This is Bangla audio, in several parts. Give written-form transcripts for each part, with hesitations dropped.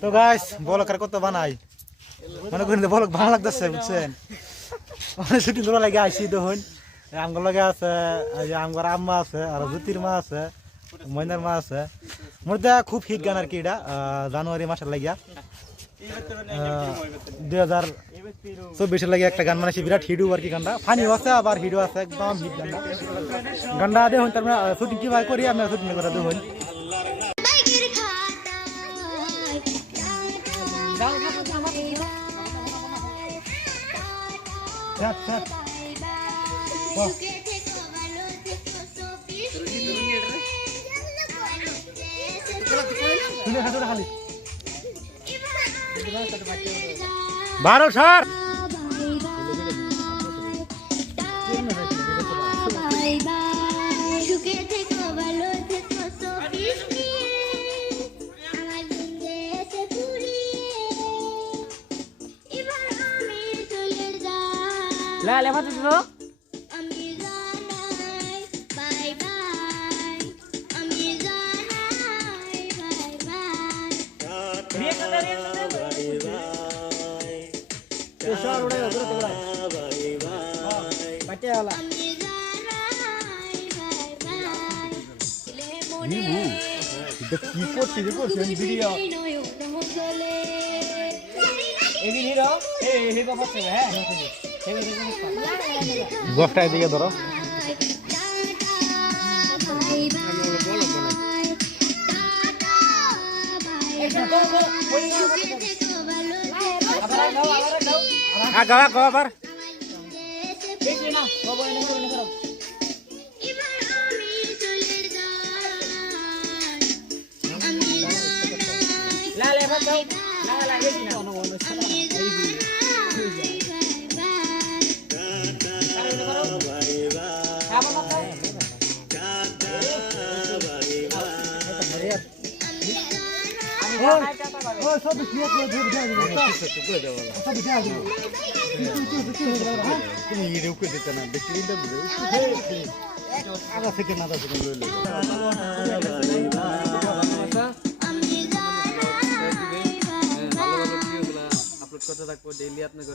তো গাইস বলক আর কত বানাই মনে করেন বলক ভালো লাগতেছে বুঝছেন অনেক শুটিং করা লাগে আইসি দেখুন আমগুলো লাগে আছে আমগার আম্মা আছে আর জ্যোতির মা আছে ময়নার মা আছে মধ্যে খুব হিট গান আর কি এটা জানুয়ারি মাসের লাগিয়া 2024 লাগে একটা গান বানাইছি বিরাট হিডু আর কি গানটা ফানি আছে আবার হিডু আছে একদম হিট গানটা গানটা দেখুন তার শুটিং কিভাবে করি আপনারা শুটিং করে দেখুন খালি 12 স্যার লা লেফা দিছো কি করছিস ভিডিও বক্সটা এদিকে ধরো গাওয়া গাওয়া আবার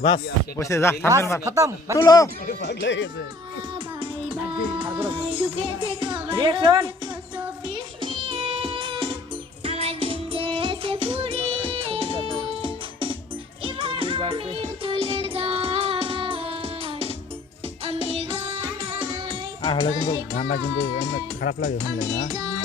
बस বসে যা থামের মার খতম চলো রিঅ্যাকশন আর হলে কিন্তু গানটা কিন্তু এমনি খারাপ লাগে শুনলে না